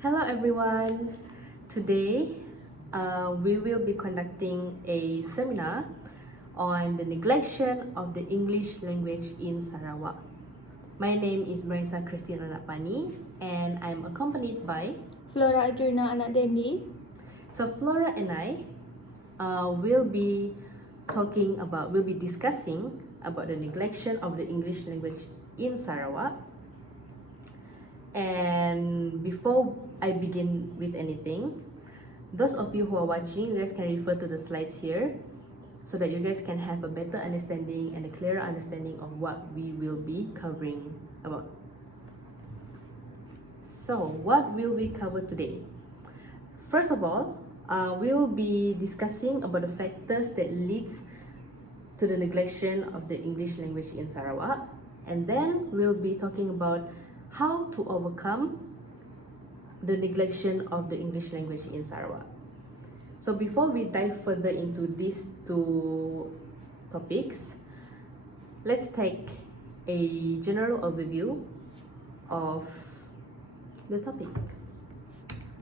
Hello everyone. Today we will be conducting a seminar on the neglection of the English language in Sarawak. My name is Brianessa and I'm accompanied by Flora Adrina anak Dendi. So Flora and I will be discussing about the neglection of the English language in Sarawak. And before I begin with anything, those of you who are watching, you guys can refer to the slides here so that you guys can have a better understanding and a clearer understanding of what we will be covering about. So, what will we cover today? First of all, we'll be discussing about the factors that leads to the neglection of the English language in Sarawak, and then we'll be talking about how to overcome the neglection of the English language in Sarawak. So before we dive further into these two topics, let's take a general overview of the topic.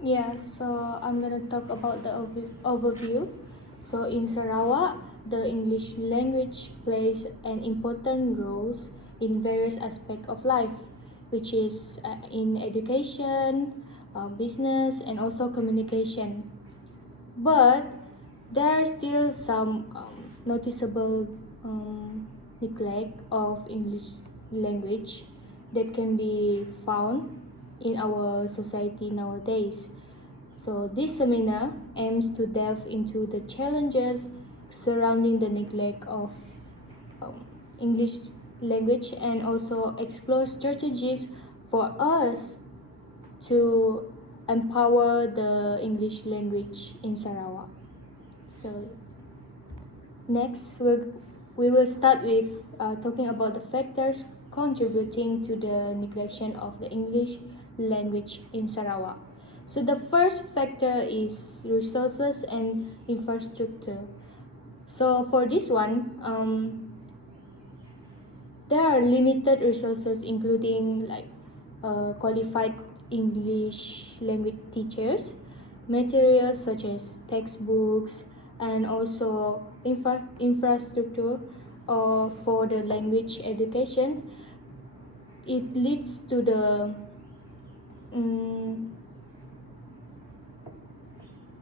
Yeah, so I'm gonna talk about the overview. So in Sarawak, the English language plays an important role in various aspects of life, which is in education, business, and also communication. But there are still some noticeable neglect of English language that can be found in our society nowadays. So this seminar aims to delve into the challenges surrounding the neglect of English language and also explore strategies for us to empower the English language in Sarawak. So next we will start with talking about the factors contributing to the neglection of the English language in Sarawak. So the first factor is resources and infrastructure. So for this one, there are limited resources including qualified English language teachers, materials such as textbooks, and also infrastructure for the language education. It leads to the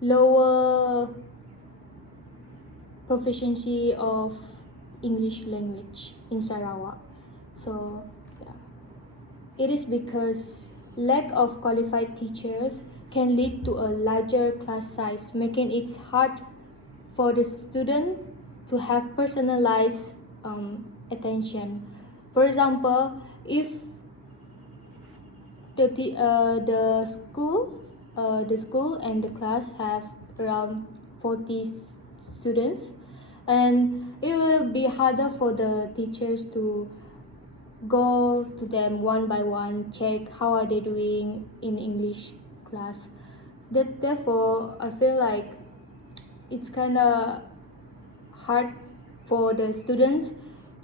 lower proficiency of English language in Sarawak. So yeah, it is because lack of qualified teachers can lead to a larger class size, making it hard for the student to have personalized attention. For example, if the school and the class have around 40 students, and it will be harder for the teachers to go to them one by one, check how are they doing in English class. Therefore, I feel like it's kind of hard for the students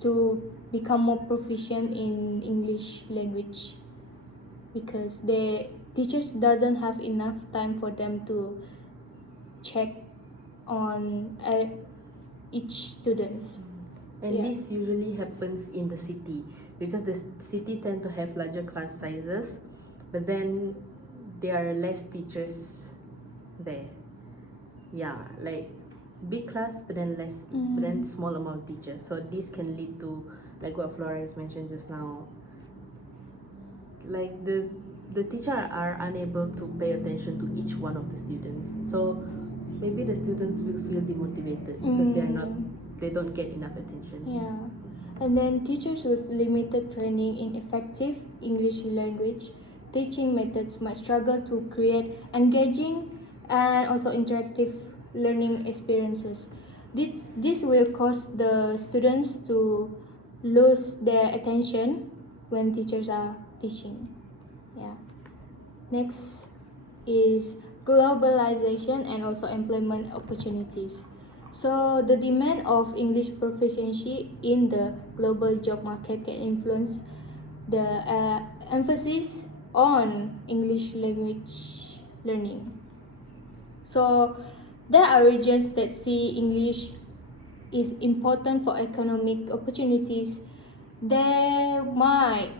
to become more proficient in English language because the teachers doesn't have enough time for them to check on each student. And this usually happens in the city because the city tend to have larger class sizes, but then there are less teachers there. Yeah, like big class but then less, but then small amount of teachers. So this can lead to, like what Flora has mentioned just now, like the teacher are unable to pay attention to each one of the students. So maybe the students will feel demotivated because they don't get enough attention. Yeah. And then teachers with limited training in effective English language teaching methods might struggle to create engaging and also interactive learning experiences. This will cause the students to lose their attention when teachers are teaching. Yeah. Next is globalization and also employment opportunities. So the demand of English proficiency in the global job market can influence the emphasis on English language learning. So there are regions that see English is important for economic opportunities. They might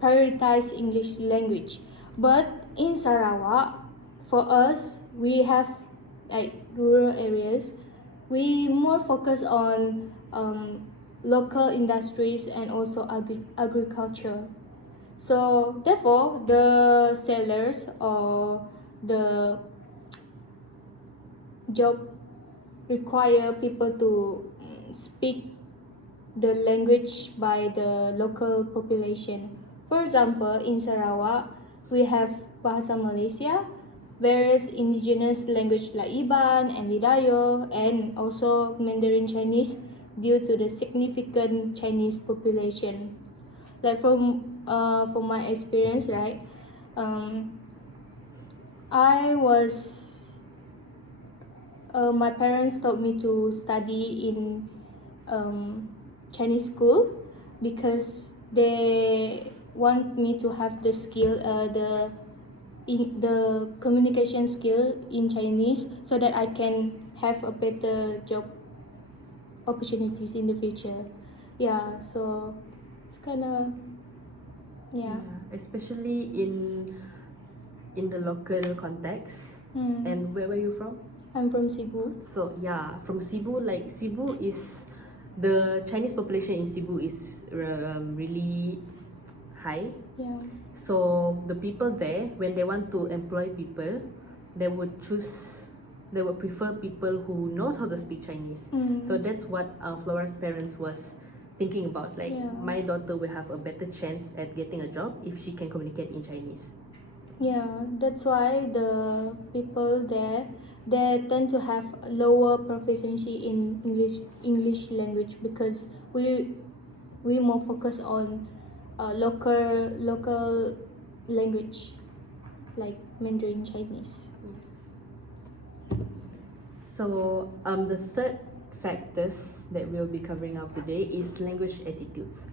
prioritize English language. But in Sarawak, for us, we have like rural areas. We more focus on local industries and also agriculture. So therefore, the sellers or the job require people to speak the language by the local population. For example, in Sarawak, we have Bahasa Malaysia, various indigenous language like Iban and Vidayo, and also Mandarin Chinese due to the significant Chinese population. Like from my experience, right? I was my parents told me to study in Chinese school because they want me to have the skill, the communication skill in Chinese, so that I can have a better job opportunities in the future. Yeah, so it's kind of yeah. Especially in the local context. And where were you from? I'm from Cebu. So yeah, from Cebu, like Cebu is the Chinese population in Cebu is really high. Yeah. So the people there, when they want to employ people, they would prefer people who knows how to speak Chinese. So that's what Flora's parents was thinking about. Like, Yeah. my daughter will have a better chance at getting a job if she can communicate in Chinese. Yeah, that's why the people there, they tend to have lower proficiency in English language because we more focus on local language like Mandarin Chinese. So the third factors that we'll be covering up today is language attitudes.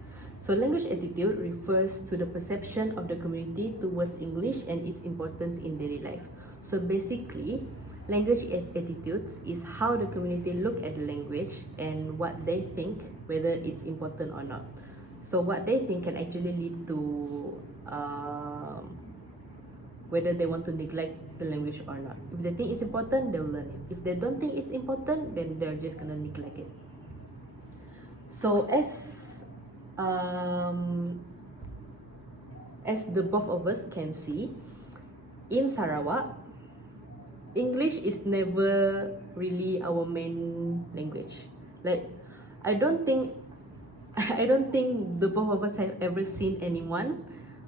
So language attitude refers to the perception of the community towards English and its importance in daily life. So basically, language attitudes is how the community look at the language and what they think, whether it's important or not. So what they think can actually lead to whether they want to neglect the language or not. If they think it's important, they'll learn it. If they don't think it's important, then they're just gonna neglect it. So as the both of us can see, in Sarawak, English is never really our main language. Like, I don't think the both of us have ever seen anyone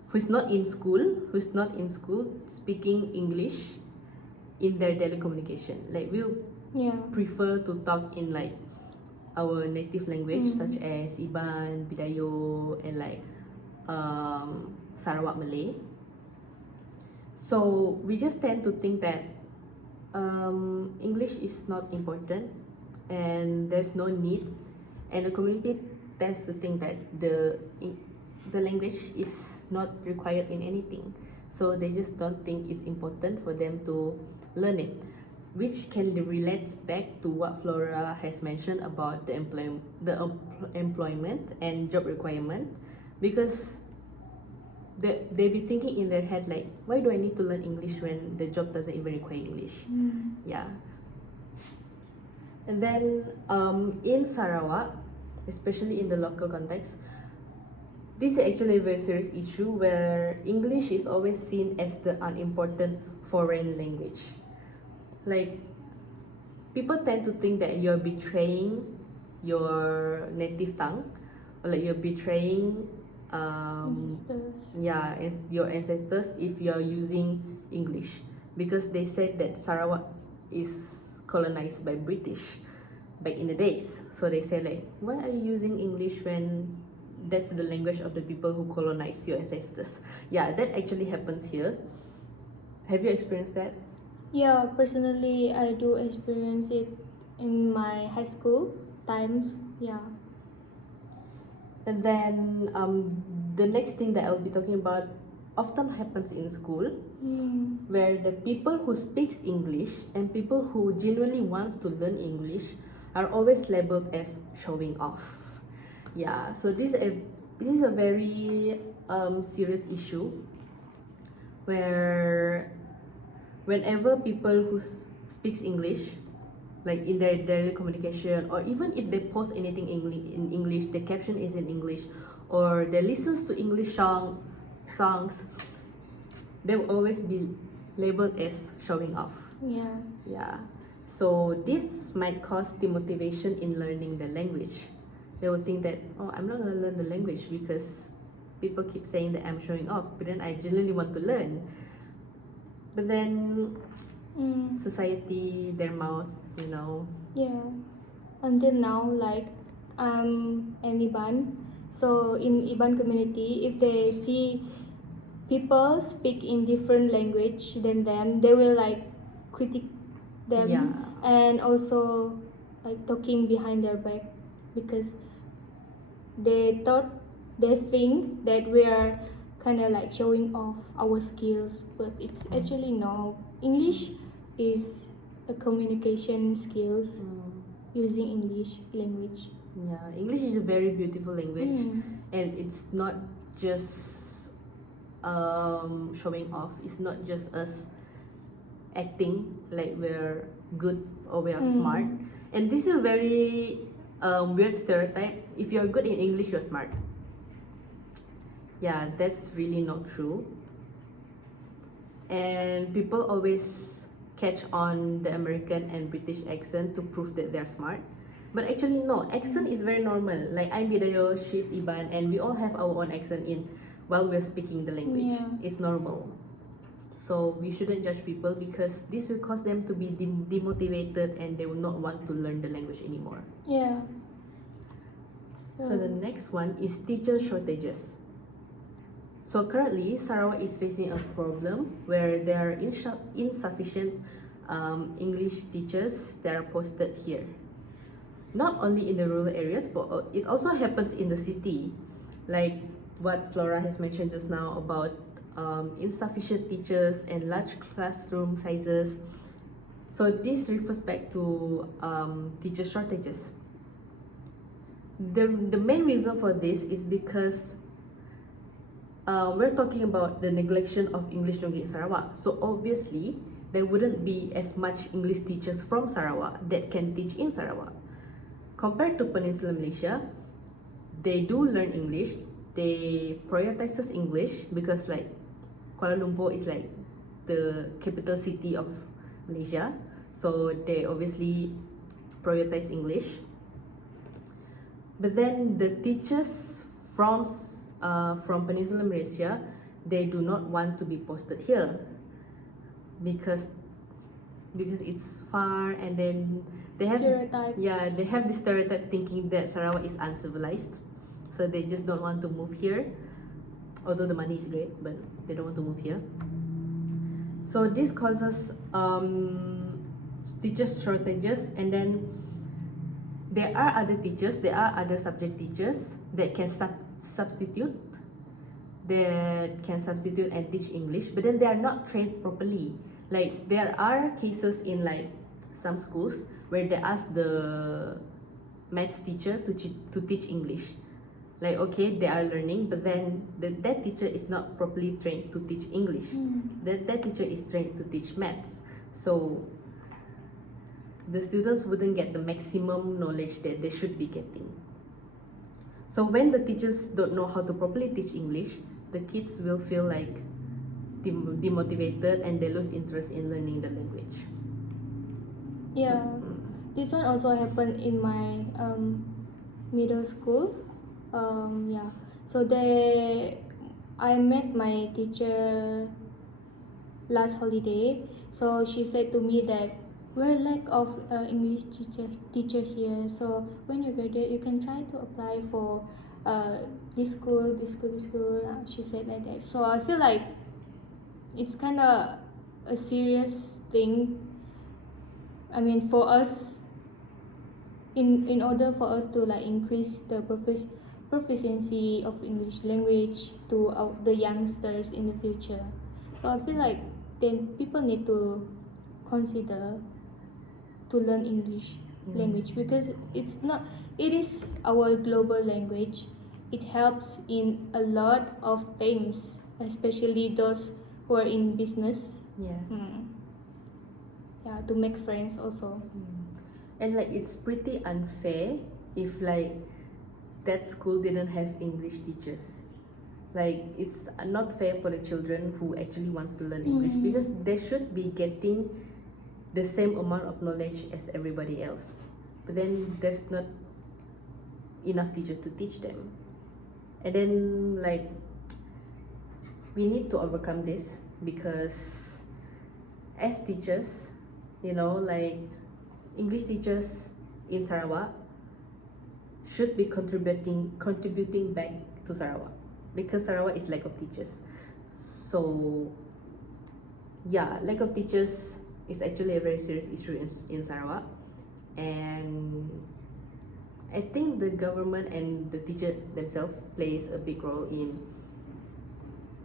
who's not in school speaking English in their daily communication. Like, we'll prefer to talk in like our native language, such as Iban, Bidayo, and like Sarawak Malay. So we just tend to think that English is not important and there's no need, and the community tends to think that the language is not required in anything, so they just don't think it's important for them to learn it, which can relate back to what Flora has mentioned about the employment and job requirement, because they be thinking in their head like, why do I need to learn English when the job doesn't even require English? Yeah. And then in Sarawak, especially in the local context, this is actually a very serious issue where English is always seen as the unimportant foreign language. Like, people tend to think that you're betraying your native tongue, or like you're betraying Ancestors. your ancestors if you're using English, because they said that Sarawak is colonized by British back in the days. So they say like, why are you using English when that's the language of the people who colonized your ancestors? Yeah, that actually happens here. Have you experienced that? Yeah, personally, I do experience it in my high school times. Yeah. And then the next thing that I'll be talking about often happens in school, Mm. where the people who speaks English and people who genuinely wants to learn English are always labeled as showing off. Yeah, so this is a very serious issue where whenever people who speaks English, like in their daily communication, or even if they post anything in English, the caption is in English, or they listens to English songs, they will always be labeled as showing off. Yeah. Yeah, so this might cause demotivation in learning the language. They will think that, oh, I'm not gonna learn the language because people keep saying that I'm showing off, but then I genuinely want to learn. But then Mm. society, their mouth, you know. Yeah. Until now, like an Iban. So in Iban community, if they see people speak in different language than them, they will like critique them. Yeah. And also like talking behind their back, because they think that we are kind of like showing off our skills, but it's actually no. English is a communication skills, using English language. Yeah, English is a very beautiful language, Mm. and it's not just showing off. It's not just us acting like we're good or we are smart. And this is a very weird stereotype. If you're good in English, you're smart. Yeah, that's really not true. And people always catch on the American and British accent to prove that they're smart. But actually no, accent is very normal. Like I'm Bidayo, she's Iban, and we all have our own accent in while we're speaking the language. Yeah. It's normal. So we shouldn't judge people because this will cause them to be demotivated and they will not want to learn the language anymore. Yeah. So the next one is teacher shortages. So currently, Sarawak is facing a problem where there are insufficient English teachers that are posted here. Not only in the rural areas, but it also happens in the city, like what Flora has mentioned just now about insufficient teachers and large classroom sizes. So this refers back to teacher shortages. The main reason for this is because we're talking about the neglection of English language in Sarawak. So obviously, there wouldn't be as much English teachers from Sarawak that can teach in Sarawak. Compared to Peninsular Malaysia, they do learn English. They prioritizes English because like Kuala Lumpur is like the capital city of Malaysia. So they obviously prioritize English. But then the teachers from Peninsular Malaysia, they do not want to be posted here because it's far, and then they have Stereotypes. they have this stereotype thinking that Sarawak is uncivilized, so they just don't want to move here. Although the money is great, but they don't want to move here. So this causes teacher shortages, and then there are other teachers, there are other subject teachers that can substitute and teach English, but then they are not trained properly. Like there are cases in like some schools where they ask the maths teacher to teach English. Like okay, they are learning, but then that teacher is not properly trained to teach English. That teacher is trained to teach maths. So the students wouldn't get the maximum knowledge that they should be getting. So when the teachers don't know how to properly teach English, the kids will feel like demotivated and they lose interest in learning the language. Yeah, this one also happened in my middle school. Yeah, so I met my teacher last holiday. So she said to me that we're lack of English teacher here. So when you graduate, you can try to apply for this school. She said like that. So I feel like it's kind of a serious thing. I mean, for us, in order for us to like increase the proficiency of English language to the youngsters in the future. So I feel like then people need to consider to learn English language because it is our global language. It helps in a lot of things, especially those who are in business. Yeah. Yeah, to make friends also. And like it's pretty unfair if like that school didn't have English teachers. Like it's not fair for the children who actually wants to learn English because they should be getting the same amount of knowledge as everybody else. But then there's not enough teachers to teach them. And then like we need to overcome this because as teachers, you know, like English teachers in Sarawak should be contributing back to Sarawak because Sarawak is lack of teachers. So yeah, lack of teachers is actually a very serious issue in Sarawak, and I think the government and the teacher themselves plays a big role in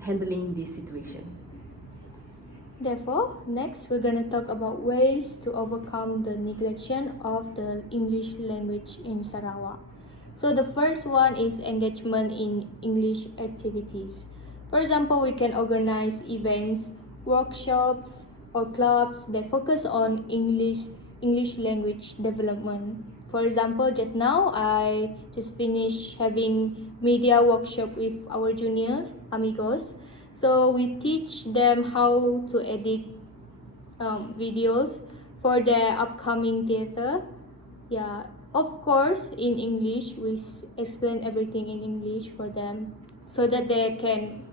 handling this situation. Therefore, next we're gonna talk about ways to overcome the neglection of the English language in Sarawak. So the first one is engagement in English activities. For example, we can organize events, workshops, or clubs that focus on English language development. For example, just now I just finished having media workshop with our juniors, amigos. So we teach them how to edit videos for their upcoming theater. Yeah, of course, in English, we explain everything in English for them so that they can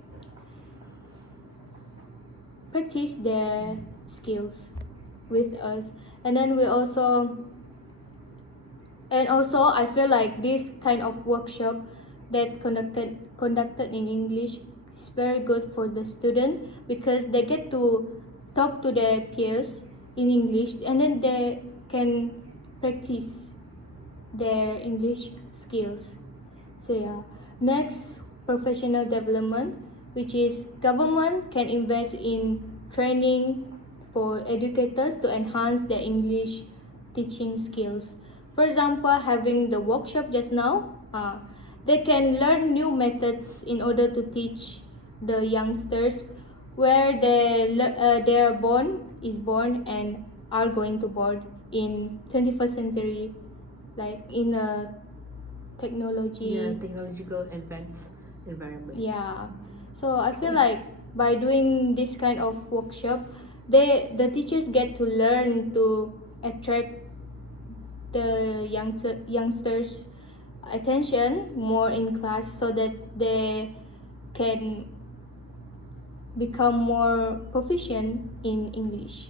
practice their skills with us. And then also I feel like this kind of workshop that conducted in English is very good for the student because they get to talk to their peers in English and then they can practice their English skills. So yeah, next, professional development, which is government can invest in training for educators to enhance their English teaching skills. For example, having the workshop just now, they can learn new methods in order to teach the youngsters where they are born and are going to board in 21st century, like in a technological advanced environment. Yeah, so I feel like by doing this kind of workshop, the teachers get to learn to attract the youngsters' attention more in class so that they can become more proficient in English.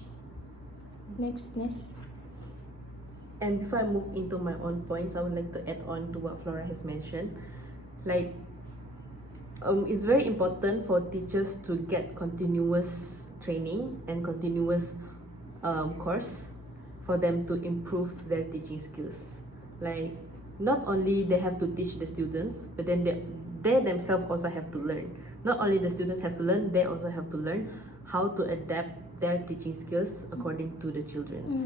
Next. And before I move into my own points, I would like to add on to what Flora has mentioned. Like, it's very important for teachers to get continuous training and continuous course for them to improve their teaching skills. Like, not only they have to teach the students, but then they themselves also have to learn. Not only the students have to learn, they also have to learn how to adapt their teaching skills according to the children's.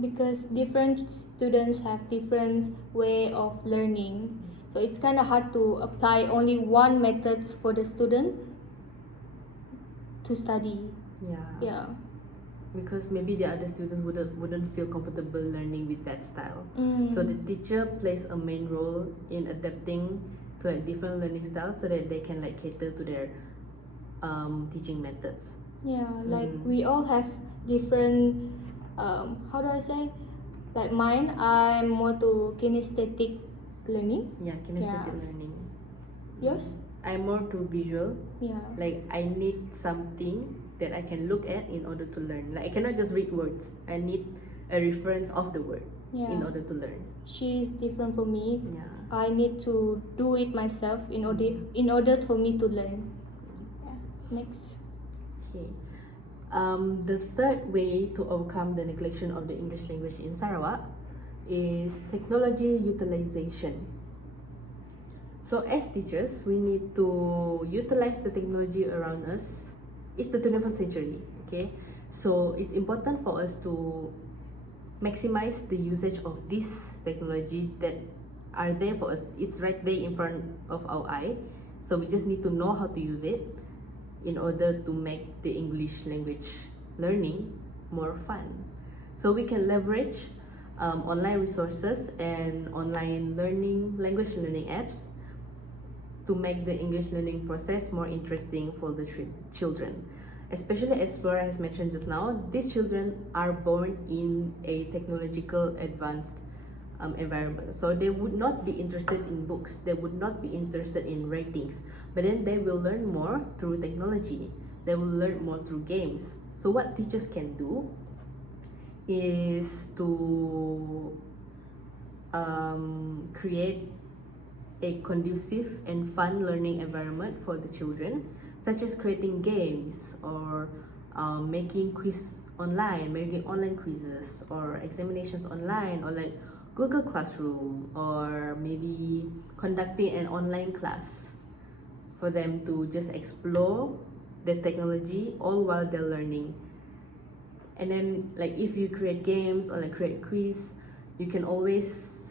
Because different students have different way of learning, so it's kind of hard to apply only one method for the student to study. Yeah. Because maybe the other students wouldn't feel comfortable learning with that style. So the teacher plays a main role in adapting to like different learning styles so that they can like cater to their teaching methods. Yeah, like we all have different how do I say, like mine, I'm more to kinesthetic learning. Kinesthetic learning. Yours? I'm more to visual. Like I need something that I can look at in order to learn. Like I cannot just read words. I need a reference of the word in order to learn. She's different from me. I need to do it myself in order for me to learn. Next. Okay. The third way to overcome the neglection of the English language in Sarawak is technology utilization. So as teachers, we need to utilize the technology around us. It's the 21st century, okay? So it's important for us to maximize the usage of this technology that are there for us. It's right there in front of our eye. So we just need to know how to use it in order to make the English language learning more fun. So we can leverage online resources and online language learning apps to make the English learning process more interesting for the children. Especially as Flora has mentioned just now, these children are born in a technological advanced environment. So they would not be interested in books, they would not be interested in ratings, but then they will learn more through technology, they will learn more through games. So what teachers can do is to create a conducive and fun learning environment for the children, such as creating games or making quiz online, making online quizzes or examinations online, or like Google Classroom, or maybe conducting an online class for them to just explore the technology all while they're learning. And then like if you create games or like create quiz, you can always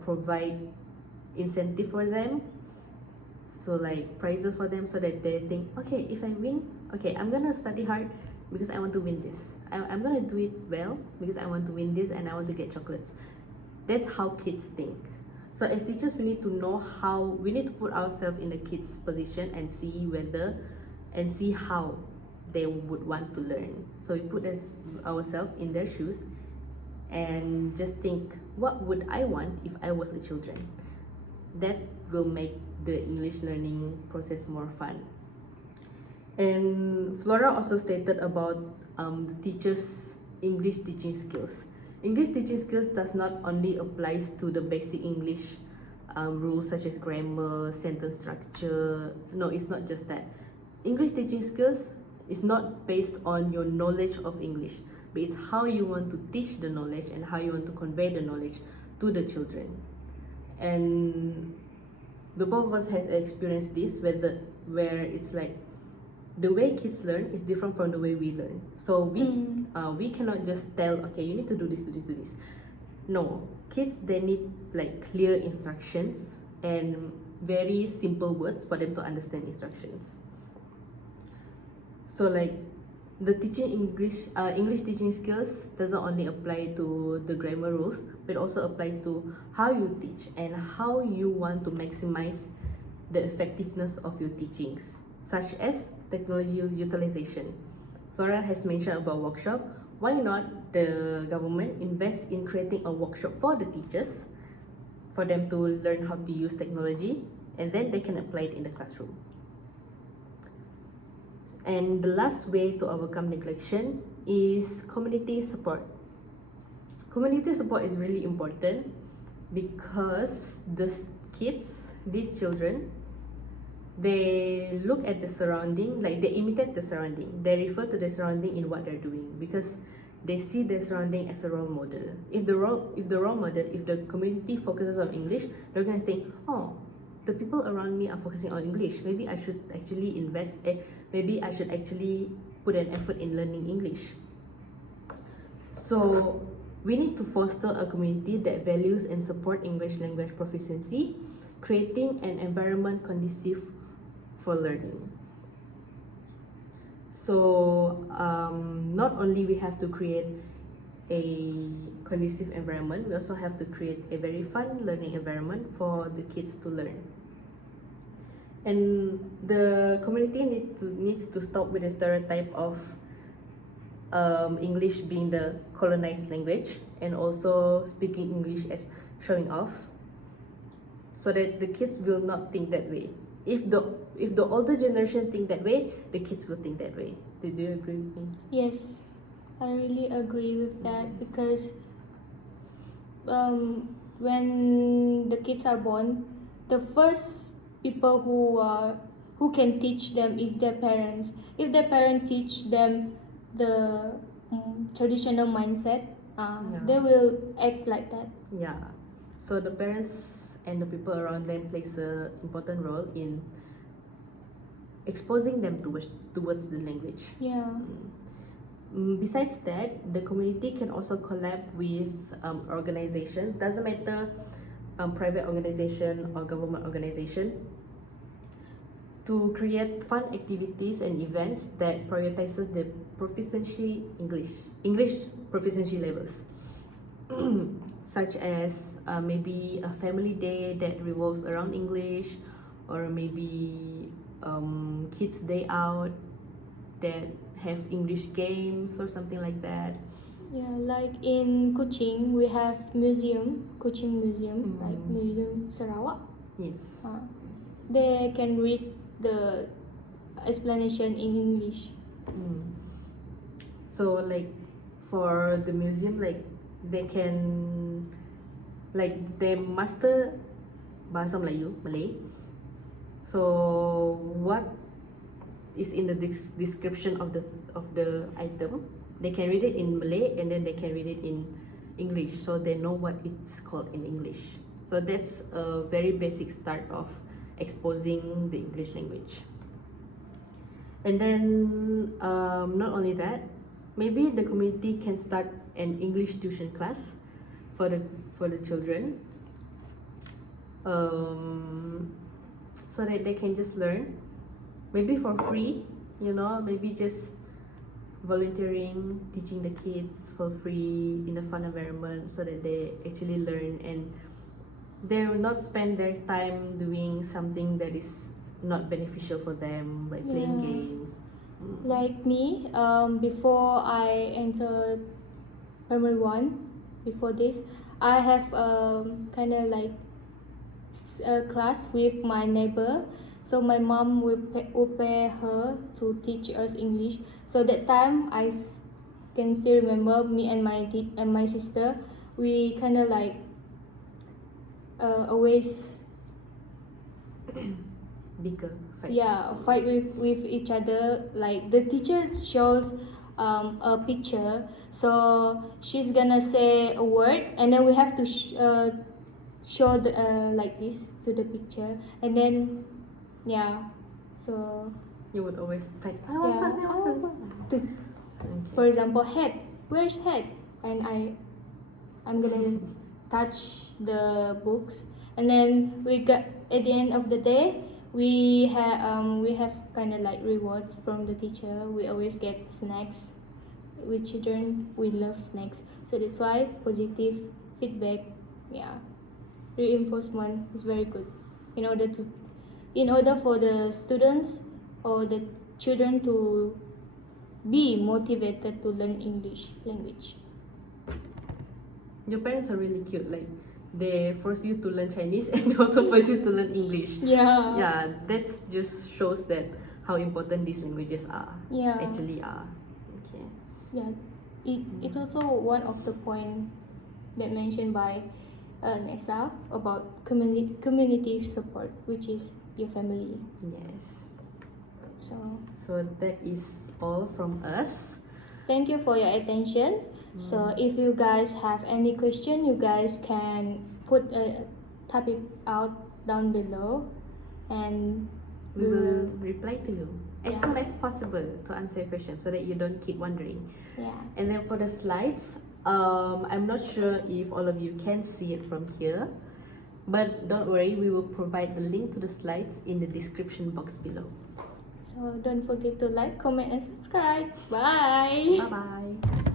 provide incentive for them, so like prizes for them, so that they think, okay, if I win, okay, I'm gonna study hard because I want to win this. I'm gonna do it well because I want to win this and I want to get chocolates. That's how kids think. So as teachers, we need to know how, we need to put ourselves in the kids' position and see how they would want to learn. So we put ourselves in their shoes and just think, what would I want if I was a children? That will make the English learning process more fun. And Flora also stated about the teachers' English teaching skills. English teaching skills does not only applies to the basic English rules such as grammar, sentence structure. No, it's not just that. English teaching skills is not based on your knowledge of English, but it's how you want to teach the knowledge and how you want to convey the knowledge to the children. And the both of us has experienced this, where it's like the way kids learn is different from the way we learn. So we cannot just tell, okay, you need to do this, do this, do this. No, kids, they need like clear instructions and very simple words for them to understand instructions. So like the teaching English teaching skills doesn't only apply to the grammar rules, but also applies to how you teach and how you want to maximize the effectiveness of your teachings, such as technology utilization. Flora has mentioned about workshop. Why not the government invest in creating a workshop for the teachers, for them to learn how to use technology, and then they can apply it in the classroom. And the last way to overcome neglection is community support. Community support is really important because these children, they look at the surrounding, like they imitate the surrounding. They refer to the surrounding in what they're doing because they see the surrounding as a role model. If the community focuses on English, they're gonna think, oh, the people around me are focusing on English. Maybe I should actually maybe I should actually put an effort in learning English. So we need to foster a community that values and support English language proficiency, creating an environment conducive for learning. So not only we have to create a conducive environment, we also have to create a very fun learning environment for the kids to learn. And the community needs to stop with the stereotype of English being the colonized language and also speaking English as showing off, so that the kids will not think that way. If the older generation think that way, the kids will think that way. Do you agree with me? Yes, I really agree with that because when the kids are born, the first people who can teach them is their parents. If their parents teach them the traditional mindset, they will act like that. Yeah. So the parents and the people around them plays a important role in exposing them towards the language. Yeah. Besides that, the community can also collab with organizations. Doesn't matter private organization or government organization, to create fun activities and events that prioritizes the proficiency English proficiency levels, such as maybe a family day that revolves around English, or maybe kids day out that have English games or something like that. Yeah, like in Kuching, we have Kuching Museum, right? Museum Sarawak. Yes. They can read the explanation in English. So like for the museum, like they can, like they master bahasa Melayu, Malay. So what is in the description of the item, they can read it in Malay and then they can read it in English, so they know what it's called in English. So that's a very basic start of exposing the English language. And then not only that, maybe the community can start an English tuition class for the children, so that they can just learn, maybe for free, maybe just volunteering, teaching the kids for free in a fun environment, so that they actually learn and they will not spend their time doing something that is not beneficial for them, like playing games. Like me, before I entered primary 1, before this, I have kind of like a class with my neighbor. So my mom will pay her to teach us English. So that time I can still remember, me and my sister, we kind of like always fight with each other. Like the teacher shows a picture, so she's gonna say a word and then we have to show the like this to the picture, and then so you would always fight. For example, head, where's head, and I'm gonna touch the books, and then we got, at the end of the day, we have kind of like rewards from the teacher. We always get snacks. With children, we love snacks, so that's why positive feedback, reinforcement is very good in order for the students or the children to be motivated to learn English language. Your parents are really cute. Like they force you to learn Chinese and also force you to learn English. Yeah, that just shows that how important these languages actually are. Okay. Yeah, it's also one of the point that mentioned by Nessa about community support, which is your family. Yes. So that is all from us. Thank you for your attention. So if you guys have any question, you guys can type it out down below, and we will reply to you as soon as possible to answer your question, so that you don't keep wondering. And then for the slides, I'm not sure if all of you can see it from here, but don't worry, we will provide the link to the slides in the description box below. So don't forget to like, comment, and subscribe. Bye. Bye bye.